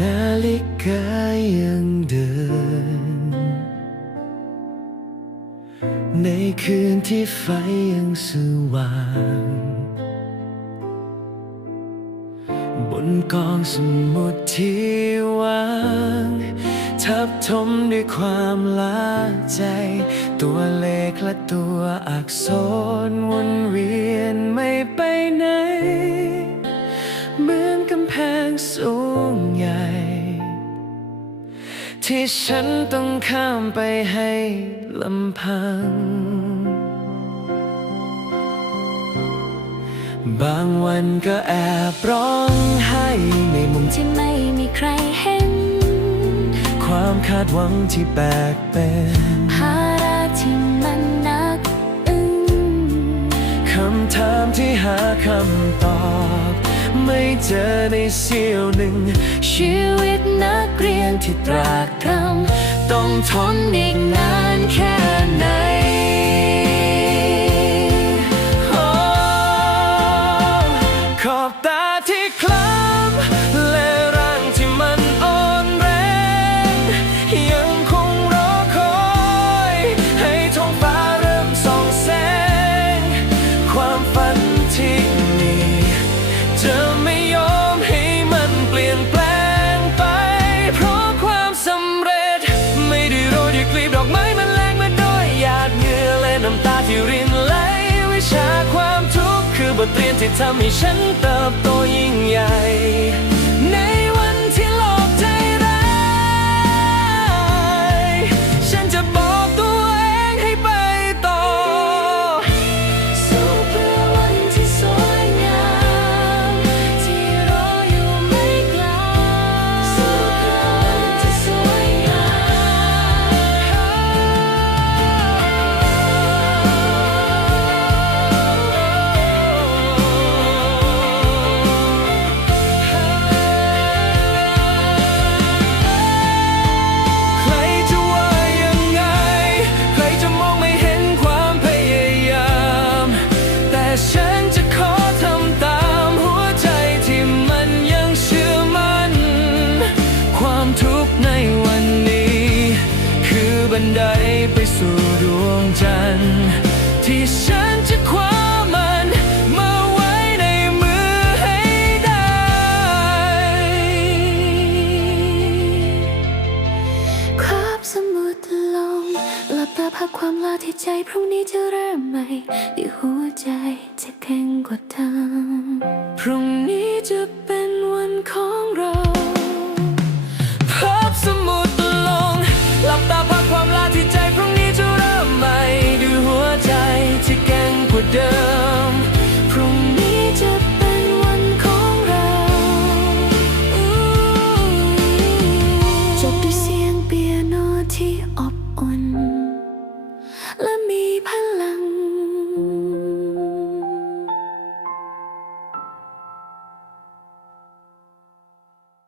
นาฬิกายังเดินในคืนที่ไฟยังสว่างบนกองสมุดที่ว่างทับถมด้วยความล้าใจตัวเลขและตัวอักษรวนเวียนไม่ไปไหนเหมือนกำแพงสูงใหญ่ที่ฉันต้องข้ามไปให้ลำพังบางวันก็แอบร้องไห้ในมุมที่ไม่มีใครเห็นความคาดหวังที่แบกเป็นภาระที่มันหนักอึ้งคำถามที่หาคำตอบไม่เจอในเสี้ยวหนึ่งชีวิตนักเรียนที่ตรากตรำต้องทนอีกนานแค่ไหนขอบตาที่คล้ำและร่างที่มันอ่อนแรงยังคงรอคอยให้ท้องฟ้าเริ่มส่องแสงความฝันที่มีจะไม่ยอมให้มันเปลี่ยนแปลงไปเพราะความสำเร็จไม่ได้โรยด้วยกลีบดอกไม้มันแรงมาด้วยหยาดเหงื่อและน้ำตาที่รินไหลวิชาความทุกข์คือบทเรียนที่ทำให้ฉันเติบโตยิ่งใหญ่ในวันที่โลกใจร้ายฉันจะบอกตัวเองให้ไปต่อสู้เพื่อวันที่สวยงามที่รออยู่ไม่ไกลสู้เพื่อวันที่สวยงฉันจะขอทำตามหัวใจที่มันยังเชื่อมั่นความทุกข์ในวันนี้คือบันไดไปสู่ดวงจันทร์ที่ฉันจะคว้ามันมาไว้ในมือให้ได้ครอบสมุดลงหลับตาพักความลาที่ใจพรุ่งนี้จะเริ่มใหม่ด้วยหัวใจจะแข็งกว่าเดิมพรุ่งนี้จะเป็นวันของเราพับสมุดลงหลับตาพักความลาที่ใจพรุ่งนี้จะเริ่มใหม่ด้วยหัวใจที่แข็งกว่าเดิม